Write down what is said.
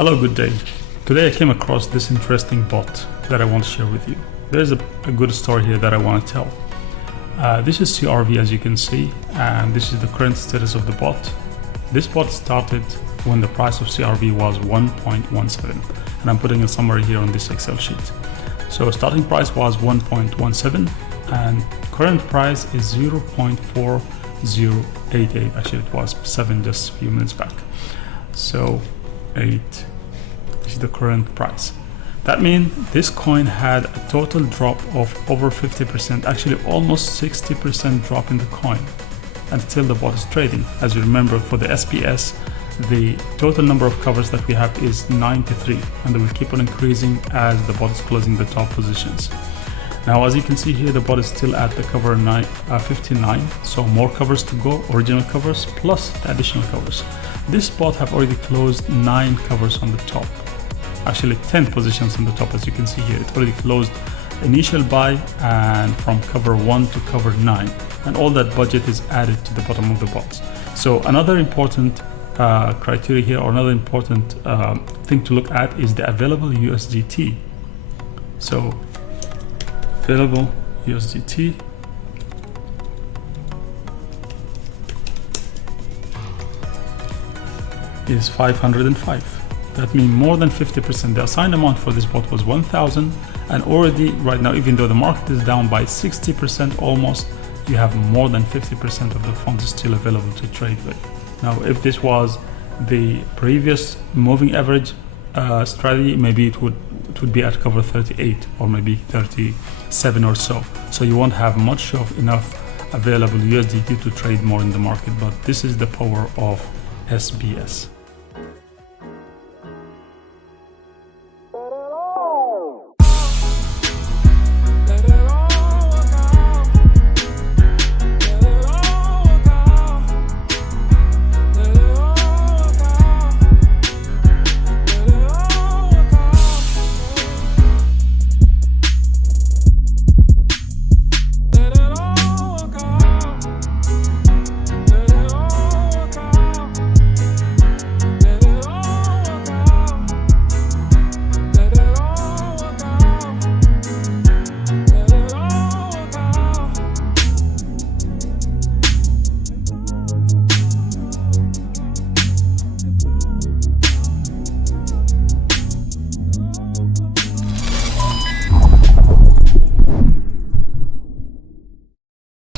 Hello, good day. Today I came across this interesting bot that I want to share with you. There's a good story here that I want to tell. This is CRV, as you can see, and this is the current status of the bot. This bot started when the price of CRV was 1.17, and I'm putting a summary here on this Excel sheet. So starting price was 1.17 and current price is 0.4088. Actually it was 7 just a few minutes back. So 8, this is the current price. That means this coin had a total drop of over 50%, actually almost 60% drop in the coin until the bot is trading. As you remember, for the SPS, the total number of covers that we have is 93, and they will keep on increasing as the bot is closing the top positions. Now, as you can see here, the bot is still at the cover 59, so more covers to go, original covers plus the additional covers. This bot have already closed 9 covers on the top, actually 10 positions on the top. As you can see here, it already closed initial buy and from cover 1 to cover 9, and all that budget is added to the bottom of the bots. So another important criteria here, or another important thing to look at, is the available USDT. So available USDT is 505. That means more than 50%. The assigned amount for this bot was 1,000, and already right now, even though the market is down by 60% almost, you have more than 50% of the funds still available to trade with. Now, if this was the previous moving average strategy, maybe it would be at cover 38 or maybe 37 or so. So you won't have much of enough available USDT to trade more in the market, but this is the power of SBS.